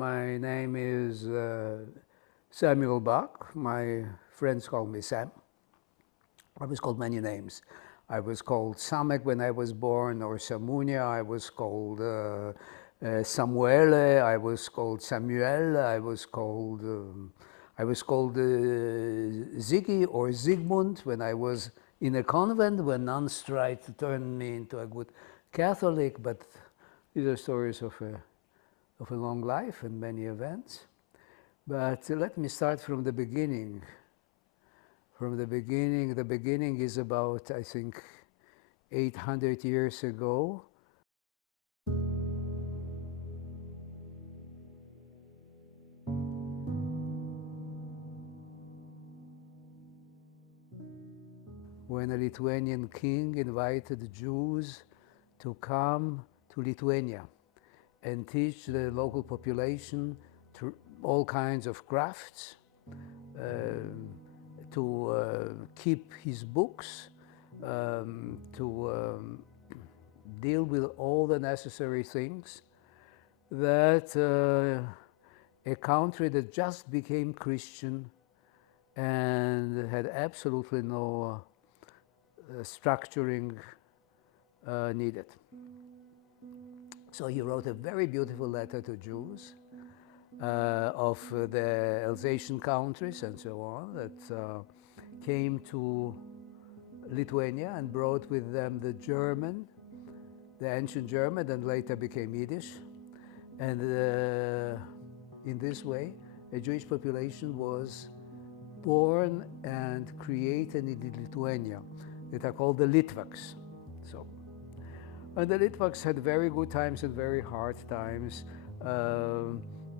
My name is Samuel Bak. My friends call me Sam. I was called many names. I was called Samek when I was born, or Samunia. I was called Samuele. I was called Samuel. I was called Ziggy or Zygmunt when I was in a convent when nuns tried to turn me into a good Catholic. But these are stories of a long life and many events. But let me start from the beginning. From the beginning is about, I think, 800 years ago. When a Lithuanian king invited the Jews to come to Lithuania and teach the local population to all kinds of crafts, to keep his books, to deal with all the necessary things that a country that just became Christian and had absolutely no structuring needed. So he wrote a very beautiful letter to Jews of the Alsatian countries and so on that came to Lithuania and brought with them the German, the ancient German, and later became Yiddish. And in this way, a Jewish population was born and created in Lithuania that are called the Litvaks. And the Litvaks had very good times and very hard times.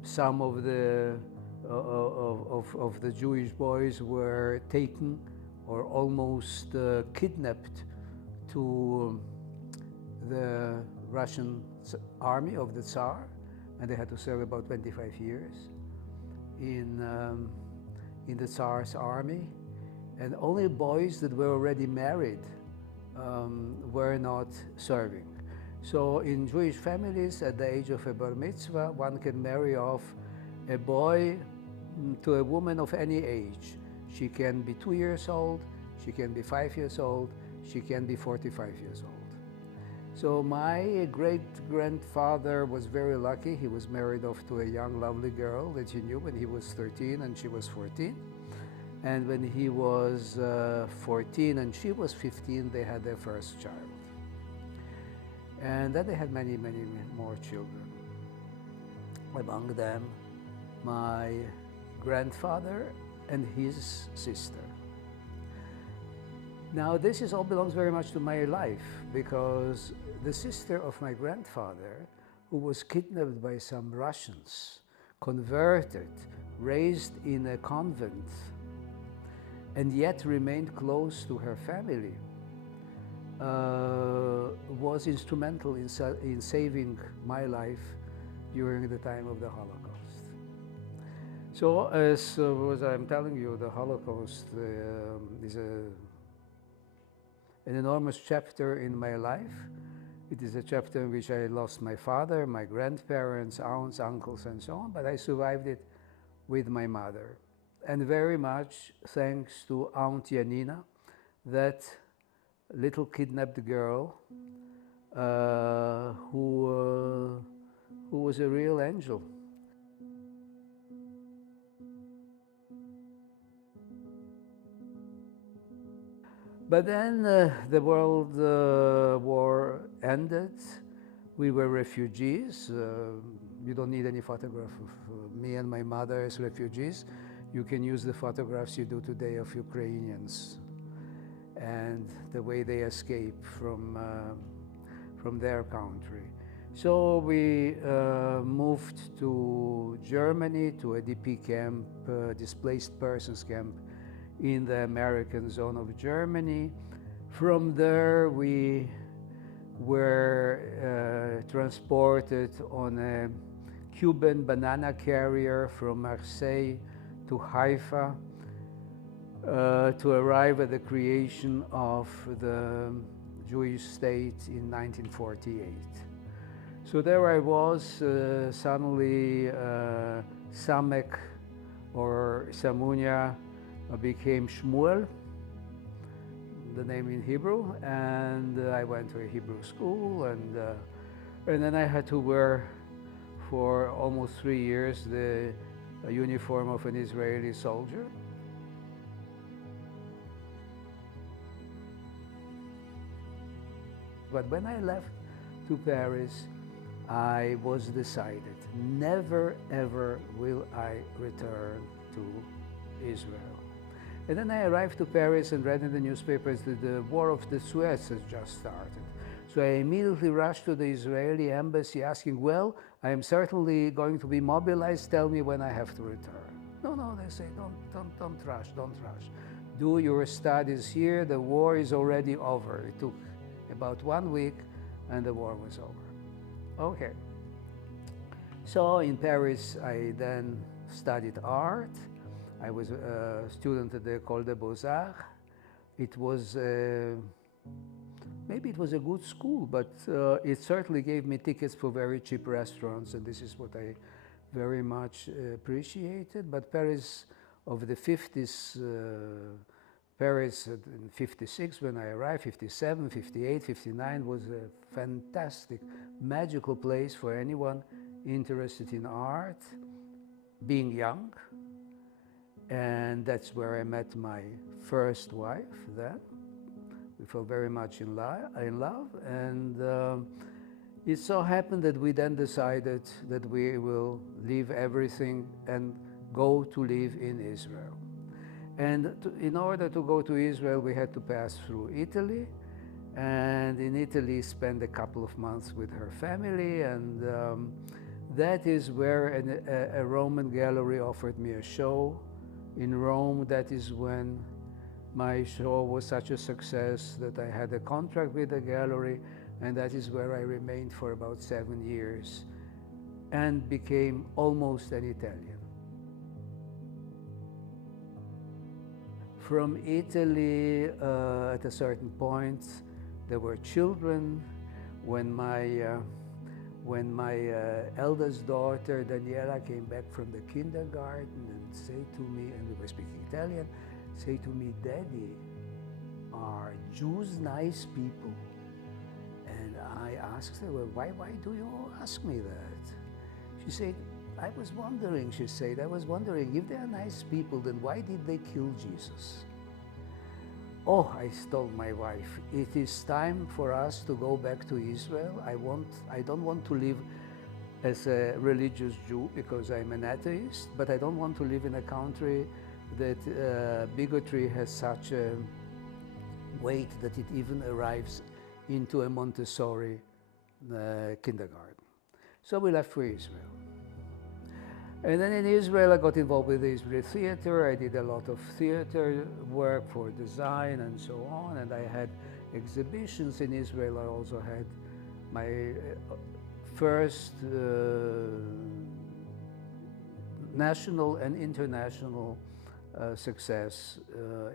Some of the Jewish boys were taken or almost kidnapped to the Russian army of the Tsar, and they had to serve about 25 years in the Tsar's army. And only boys that were already married were not serving. So in Jewish families, at the age of a bar mitzvah, one can marry off a boy to a woman of any age. She can be 2 years old, she can be 5 years old, she can be 45 years old. So my great-grandfather was very lucky. He was married off to a young, lovely girl that he knew when he was 13 and she was 14. And when he was 14 and she was 15, they had their first child. And then they had many, many more children. Among them, my grandfather and his sister. Now, this all belongs very much to my life, because the sister of my grandfather, who was kidnapped by some Russians, converted, raised in a convent, and yet remained close to her family, was instrumental in saving my life during the time of the Holocaust. So as I'm telling you, the Holocaust is an enormous chapter in my life. It is a chapter in which I lost my father, my grandparents, aunts, uncles, and so on, but I survived it with my mother. And very much thanks to Aunt Janina, that little kidnapped girl who was a real angel. But then the World War ended. We were refugees. You don't need any photograph of me and my mother as refugees. You can use the photographs you do today of Ukrainians and the way they escape from their country. So we moved to Germany, to a DP camp, displaced persons camp in the American zone of Germany. From there we were transported on a Cuban banana carrier from Marseille to Haifa to arrive at the creation of the Jewish state in 1948. So there I was, suddenly Samek or Samunya became Shmuel, the name in Hebrew, and I went to a Hebrew school, and then I had to wear for almost 3 years the uniform of an Israeli soldier. But when I left to Paris, I was decided, never ever will I return to Israel. And then I arrived to Paris and read in the newspapers that the War of the Suez has just started. So I immediately rushed to the Israeli embassy asking, well, I am certainly going to be mobilized, tell me when I have to return. No, no, they say, don't rush, don't rush. Do your studies here, the war is already over. It took about 1 week and the war was over. Okay. So in Paris, I then studied art. I was a student at the École des Beaux-Arts. It was, maybe it was a good school, but it certainly gave me tickets for very cheap restaurants, and this is what I very much appreciated. But Paris of the 50s, Paris in 56 when I arrived, 57, 58, 59 was a fantastic, magical place for anyone interested in art, being young. And that's where I met my first wife then. We fell very much in love. And it so happened that we then decided that we will leave everything and go to live in Israel. And in order to go to Israel, we had to pass through Italy. And in Italy, spend a couple of months with her family. And that is where a Roman gallery offered me a show in Rome. That is when my show was such a success that I had a contract with the gallery, and that is where I remained for about 7 years and became almost an Italian. From Italy, at a certain point, there were children. When my eldest daughter, Daniela, came back from the kindergarten and said to me, and we were speaking Italian, say to me, Daddy, are Jews nice people? And I asked her, well, why do you ask me that? She said, I was wondering, she said, if they are nice people, then why did they kill Jesus? Oh, I told my wife, it is time for us to go back to Israel. I don't want to live as a religious Jew because I'm an atheist, but I don't want to live in a country that bigotry has such a weight that it even arrives into a Montessori kindergarten. So we left for Israel. And then in Israel, I got involved with the Israeli theater. I did a lot of theater work for design and so on. And I had exhibitions in Israel. I also had my first national and international success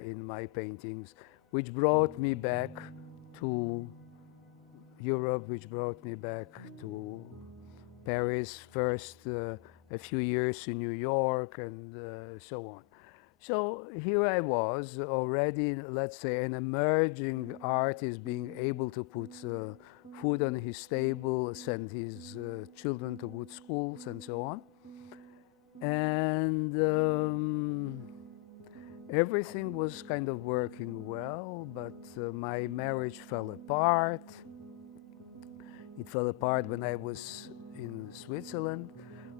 in my paintings, which brought me back to Europe, which brought me back to Paris first, a few years in New York, and so on. So here I was already, let's say, an emerging artist, being able to put food on his table, send his children to good schools, and so on. And everything was kind of working well, but my marriage fell apart. It fell apart when I was in Switzerland.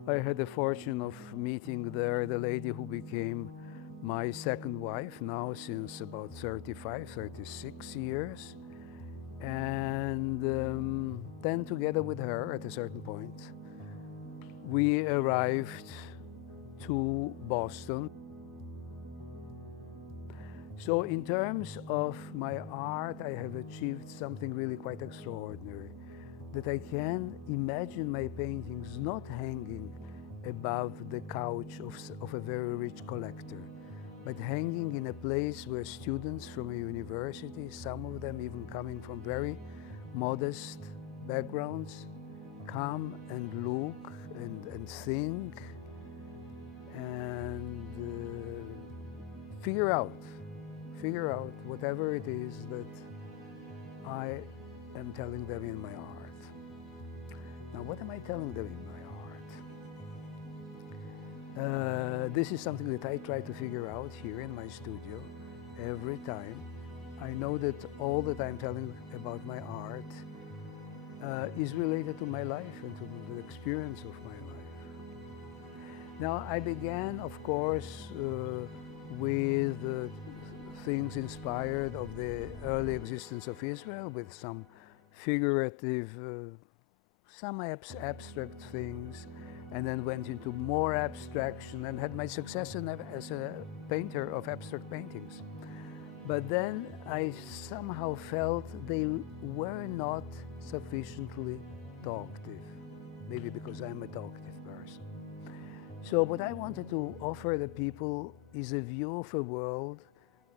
I had the fortune of meeting there the lady who became my second wife now since about 35, 36 years. And then together with her at a certain point, we arrived to Boston. So in terms of my art, I have achieved something really quite extraordinary, that I can imagine my paintings not hanging above the couch of a very rich collector, but hanging in a place where students from a university, some of them even coming from very modest backgrounds, come and look and think and figure out whatever it is that I am telling them in my art. Now, what am I telling them in my art? This is something that I try to figure out here in my studio every time. I know that all that I'm telling about my art is related to my life and to the experience of my life. Now, I began, of course, with things inspired of the early existence of Israel, with some figurative, some abstract things, and then went into more abstraction and had my success as a painter of abstract paintings. But then I somehow felt they were not sufficiently talkative, maybe because I'm a talkative person. So what I wanted to offer the people is a view of a world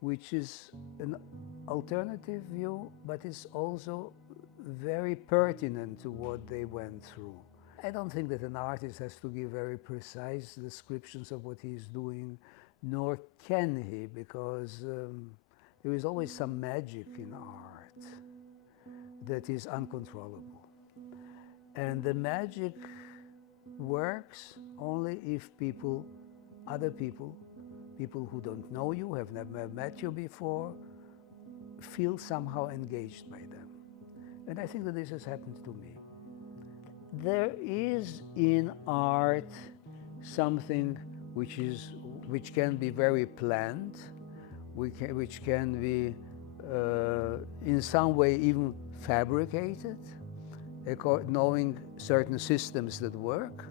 which is an alternative view, but is also very pertinent to what they went through. I don't think that an artist has to give very precise descriptions of what he's doing, nor can he, because there is always some magic in art that is uncontrollable. And the magic works only if other people who don't know you, have never met you before, feel somehow engaged by them. And I think that this has happened to me. There is in art something which can be very planned, which can be in some way even fabricated, knowing certain systems that work.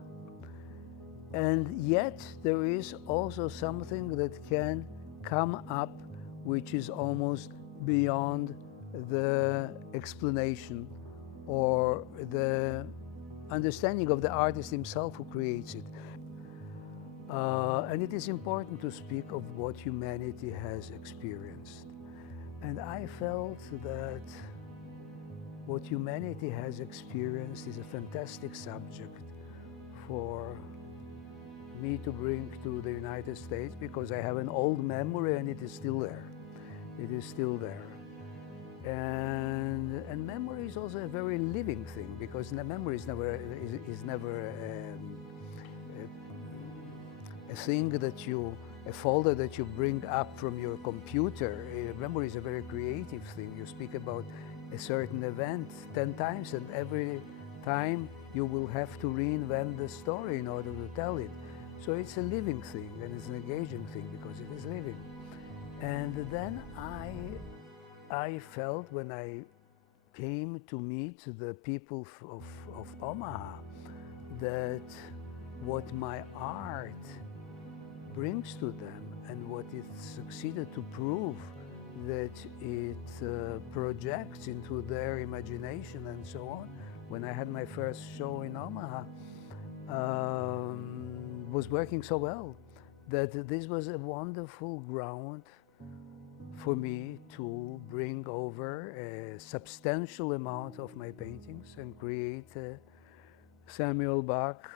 And yet there is also something that can come up which is almost beyond the explanation or the understanding of the artist himself who creates it. And it is important to speak of what humanity has experienced. And I felt that what humanity has experienced is a fantastic subject for me to bring to the United States, because I have an old memory and it is still there. It is still there. And memory is also a very living thing, because the memory is never a thing that a folder that you bring up from your computer. Memory is a very creative thing. You speak about a certain event 10 times, and every time you will have to reinvent the story in order to tell it. So it's a living thing, and it's an engaging thing because it is living. And then I felt, when I came to meet the people of Omaha, that what my art brings to them and what it succeeded to prove that it projects into their imagination and so on. When I had my first show in Omaha, was working so well that this was a wonderful ground for me to bring over a substantial amount of my paintings and create a Samuel Bak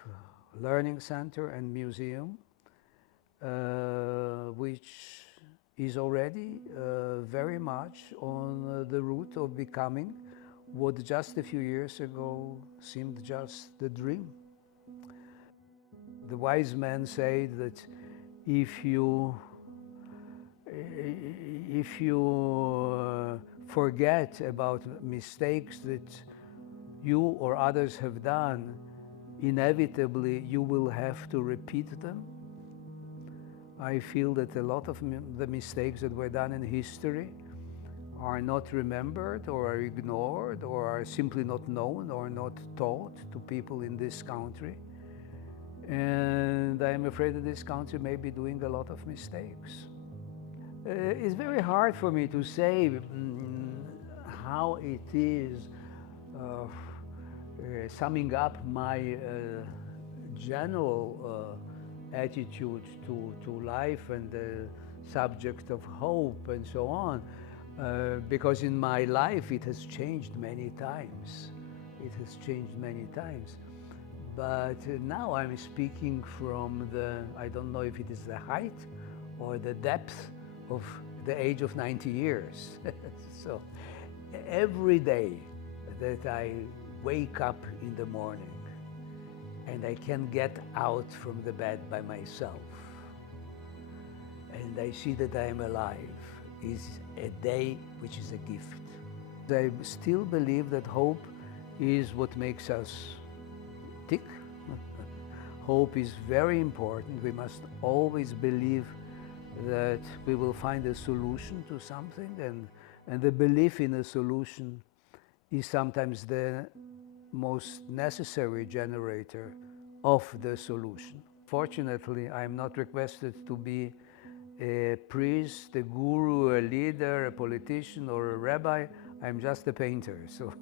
Learning Center and Museum, which is already very much on the route of becoming what just a few years ago seemed just the dream. The wise men say that if you forget about mistakes that you or others have done, inevitably you will have to repeat them. I feel that a lot of the mistakes that were done in history are not remembered or are ignored or are simply not known or not taught to people in this country. And I'm afraid that this country may be doing a lot of mistakes. It's very hard for me to say how it is summing up my general attitude to life and the subject of hope and so on, because in my life it has changed many times. It has changed many times. But now I'm speaking from the, I don't know if it is the height or the depth of the age of 90 years. So every day that I wake up in the morning and I can get out from the bed by myself and I see that I am alive is a day which is a gift. I still believe that hope is what makes us tick. Hope is very important. We must always believe that we will find a solution to something, and the belief in a solution is sometimes the most necessary generator of the solution. Fortunately, I am not requested to be a priest, a guru, a leader, a politician, or a rabbi. I'm just a painter. So